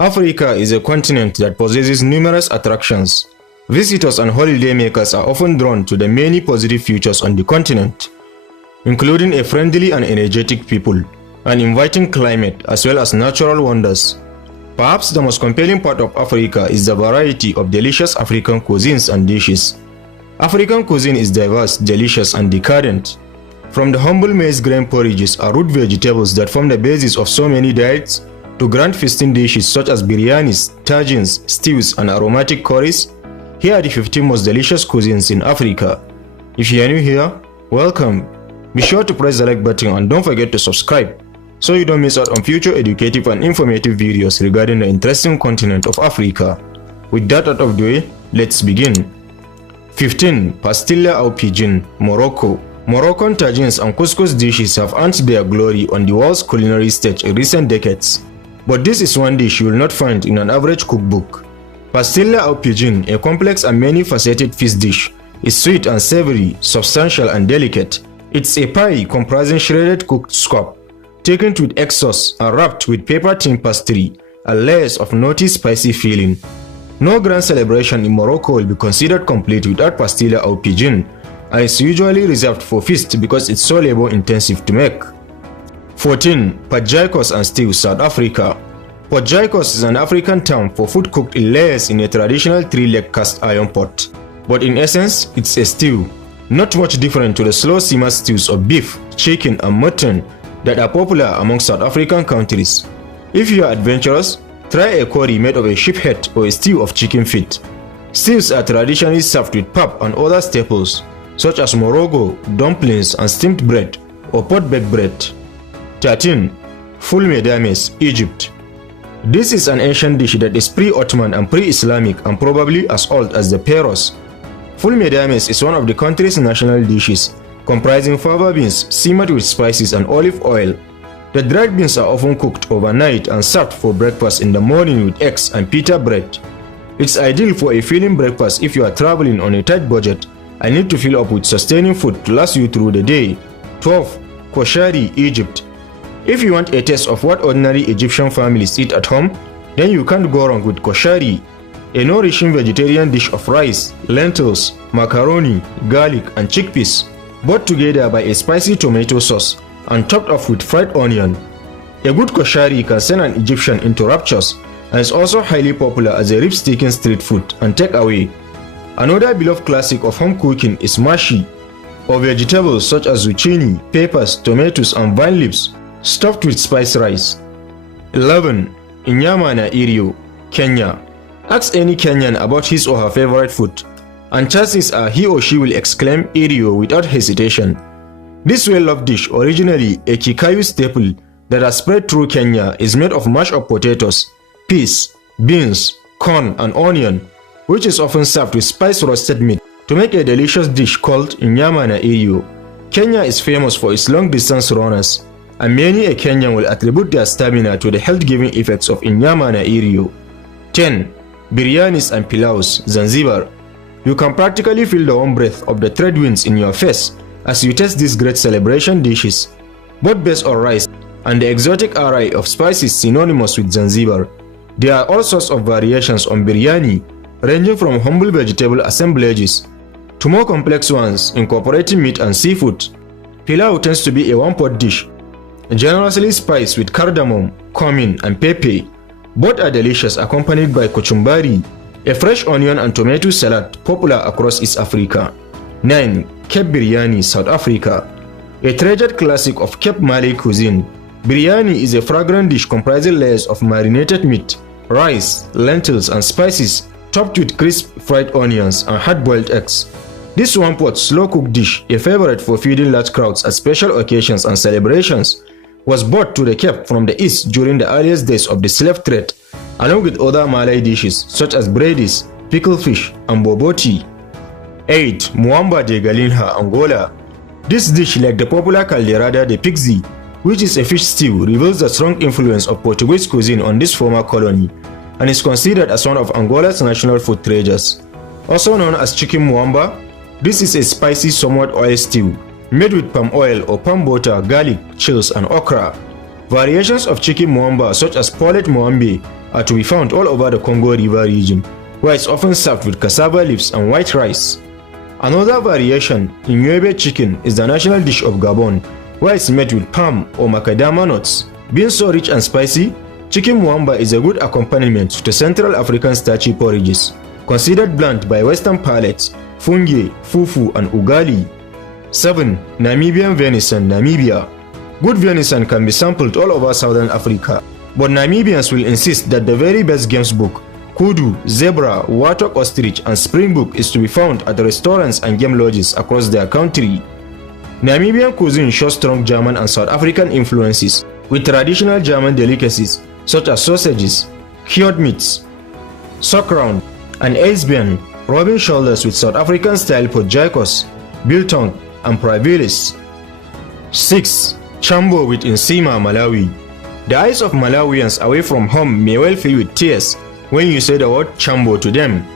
Africa is a continent that possesses numerous attractions. Visitors and holidaymakers are often drawn to the many positive features on the continent, including a friendly and energetic people, an inviting climate, as well as natural wonders. Perhaps the most compelling part of Africa is the variety of delicious African cuisines and dishes. African cuisine is diverse, delicious, and decadent. From the humble maize grain porridges and root vegetables that form the basis of so many diets, to grand feasting dishes such as biryanis, tagines, stews, and aromatic curries, here are the 15 most delicious cuisines in Africa. If you are new here, welcome. Be sure to press the like button and don't forget to subscribe so you don't miss out on future educative and informative videos regarding the interesting continent of Africa. With that out of the way, let's begin. 15. Pastilla or Pigeon, Morocco. Moroccan tagines and couscous dishes have earned their glory on the world's culinary stage in recent decades. But this is one dish you will not find in an average cookbook. Pastilla or Pigeon, a complex and many-faceted fish dish, is sweet and savory, substantial and delicate. It's a pie comprising shredded cooked scop, thickened with egg sauce and wrapped with pepper-thin pastry and layers of nutty spicy filling. No grand celebration in Morocco will be considered complete without pastilla or Pigeon, and it's usually reserved for feast because it's so labor-intensive to make. 14. Patjeikos and stew, South Africa. Patjeikos is an African term for food cooked in layers in a traditional 3-leg cast iron pot. But in essence, it's a stew, not much different to the slow simmer stews of beef, chicken, and mutton that are popular among South African countries. If you are adventurous, try a curry made of a sheep head or a stew of chicken feet. Stews are traditionally served with pap and other staples, such as morogo, dumplings, and steamed bread or pot-baked bread. 13. Ful Medames, Egypt. This is an ancient dish that is pre-Ottoman and pre-Islamic and probably as old as the Pharaohs. Ful Medames is one of the country's national dishes, comprising fava beans simmered with spices and olive oil. The dried beans are often cooked overnight and served for breakfast in the morning with eggs and pita bread. It's ideal for a filling breakfast if you are traveling on a tight budget and need to fill up with sustaining food to last you through the day. 12. Koshari, Egypt. If you want a taste of what ordinary Egyptian families eat at home, then you can't go wrong with koshari, a nourishing vegetarian dish of rice, lentils, macaroni, garlic, and chickpeas, brought together by a spicy tomato sauce and topped off with fried onion. A good koshari can send an Egyptian into raptures and is also highly popular as a rib-sticking street food and takeaway. Another beloved classic of home cooking is mashi, or vegetables such as zucchini, peppers, tomatoes, and vine leaves, stuffed with spiced rice. 11. Nyama na Irio, Kenya. Ask any Kenyan about his or her favorite food, and chances are he or she will exclaim Irio without hesitation. This well-loved dish, originally a Kikayu staple that has spread through Kenya, is made of mashed up potatoes, peas, beans, corn, and onion, which is often served with spiced roasted meat to make a delicious dish called Nyama na Irio. Kenya is famous for its long-distance runners, and many a Kenyan will attribute their stamina to the health-giving effects of Nyama na Irio. 10. Biryanis and Pilaus, Zanzibar. You can practically feel the warm breath of the trade winds in your face as you taste these great celebration dishes, both based on rice and the exotic array of spices synonymous with Zanzibar. There are all sorts of variations on biryani, ranging from humble vegetable assemblages to more complex ones incorporating meat and seafood. Pilau tends to be a one-pot dish, generously spiced with cardamom, cumin, and pepper. Both are delicious, accompanied by kuchumbari, a fresh onion and tomato salad popular across East Africa. 9. Cape Biryani, South Africa. A treasured classic of Cape Malay cuisine, biryani is a fragrant dish comprising layers of marinated meat, rice, lentils, and spices, topped with crisp fried onions and hard-boiled eggs. This one-pot slow-cooked dish, a favorite for feeding large crowds at special occasions and celebrations, was brought to the Cape from the east during the earliest days of the slave trade, along with other Malay dishes such as breadis, pickled fish, and boboti. 8. Muamba de Galinha, Angola. This dish, like the popular caldeirada de pixie, which is a fish stew, reveals the strong influence of Portuguese cuisine on this former colony, and is considered as one of Angola's national food treasures. Also known as chicken muamba, this is a spicy, somewhat oily stew, made with palm oil or palm butter, garlic, chills, and okra. Variations of chicken muamba such as Poulet muambe are to be found all over the Congo River region, where it's often served with cassava leaves and white rice. Another variation, Nyama chicken, is the national dish of Gabon, where it's made with palm or macadamia nuts. Being so rich and spicy, chicken Muamba is a good accompaniment to Central African starchy porridges, considered bland by Western palates, fungi, fufu, and ugali. 7. Namibian venison, Namibia. Good venison can be sampled all over Southern Africa, but Namibians will insist that the very best games book, kudu, zebra, warthog ostrich, and springbok is to be found at restaurants and game lodges across their country. Namibian cuisine shows strong German and South African influences, with traditional German delicacies such as sausages, cured meats, sauerkraut, and eisbein, rubbing shoulders with South African-style Patjeikos, biltong, and Pilaus. 6. Chambo with Nsima, Malawi. The eyes of Malawians away from home may well fill with tears when you say the word Chambo to them.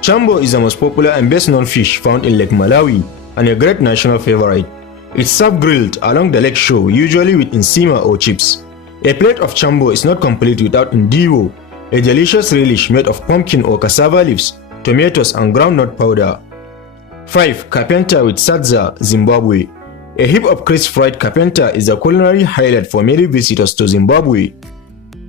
Chambo is the most popular and best known fish found in Lake Malawi and a great national favorite. It's served grilled along the lake shore, usually with Nsima or chips. A plate of Chambo is not complete without ndiwo, a delicious relish made of pumpkin or cassava leaves, tomatoes, and groundnut powder. 5. Kapenta with Sadza, Zimbabwe. A heap of crisp fried kapenta is a culinary highlight for many visitors to Zimbabwe.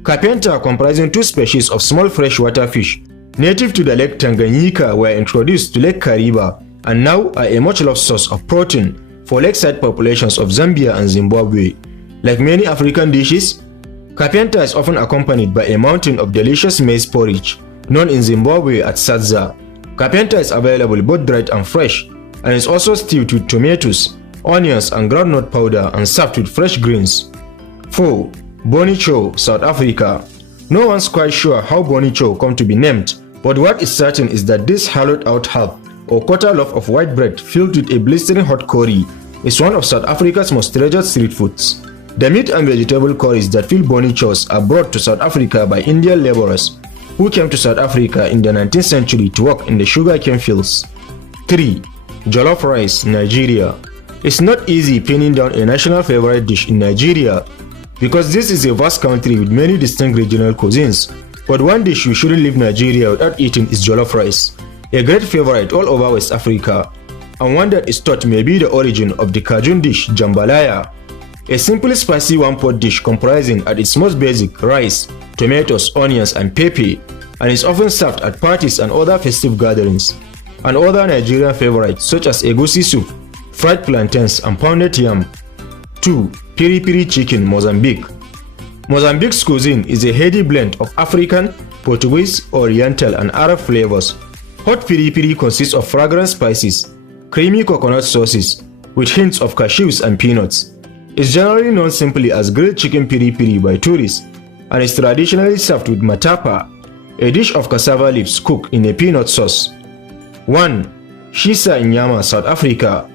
Kapenta, comprising 2 species of small freshwater fish native to the Lake Tanganyika, were introduced to Lake Kariba and now are a much-loved source of protein for lakeside populations of Zambia and Zimbabwe. Like many African dishes, kapenta is often accompanied by a mountain of delicious maize porridge, known in Zimbabwe as Sadza. Kapenta is available both dried and fresh, and is also stewed with tomatoes, onions, and groundnut powder and served with fresh greens. 4. Boni Chow, South Africa. No one's quite sure how Boni Chow come to be named, but what is certain is that this hollowed out half or quarter loaf of white bread filled with a blistering hot curry is one of South Africa's most treasured street foods. The meat and vegetable curries that fill Boni Chows are brought to South Africa by Indian laborers who came to South Africa in the 19th century to work in the sugarcane fields. 3. Jollof rice, Nigeria. It's not easy pinning down a national favorite dish in Nigeria because this is a vast country with many distinct regional cuisines, but one dish you shouldn't leave Nigeria without eating is jollof rice, a great favorite all over West Africa, and one that is thought may be the origin of the Cajun dish jambalaya, a simple spicy one-pot dish comprising at its most basic rice, tomatoes, onions, and pepper, and is often served at parties and other festive gatherings. And other Nigerian favorites such as egusi soup, fried plantains, and pounded yam. 2. Piri chicken, Mozambique. Mozambique's cuisine is a heady blend of African, Portuguese, Oriental, and Arab flavors. Hot piri consists of fragrant spices, creamy coconut sauces, with hints of cashews and peanuts. It's generally known simply as grilled chicken piri by tourists, and is traditionally served with matapa, a dish of cassava leaves cooked in a peanut sauce. 1. Shisa in Nyama, South Africa.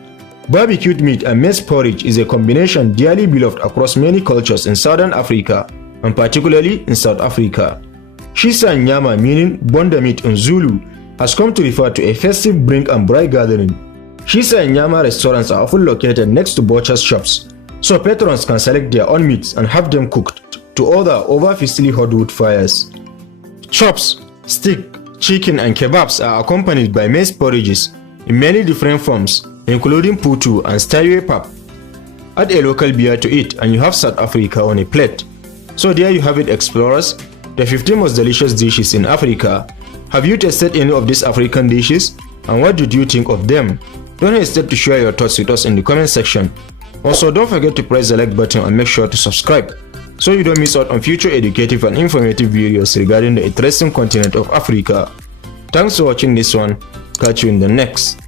Barbecued meat and maize porridge is a combination dearly beloved across many cultures in Southern Africa, and particularly in South Africa. Shisa in Nyama, meaning bonda meat in Zulu, has come to refer to a festive brink and bride gathering. Shisa in Nyama restaurants are often located next to butcher's shops, so patrons can select their own meats and have them cooked to order over fiercely hot wood fires. Chops, steak, chicken, and kebabs are accompanied by maize porridges in many different forms, including putu and styrwe pap. Add a local beer to it and you have South Africa on a plate. So there you have it, explorers, the 15 most delicious dishes in Africa. Have you tasted any of these African dishes, and what did you think of them? Don't hesitate to share your thoughts with us in the comment section. Also, don't forget to press the like button and make sure to subscribe so you don't miss out on future educative and informative videos regarding the interesting continent of Africa. Thanks for watching this one. Catch you in the next.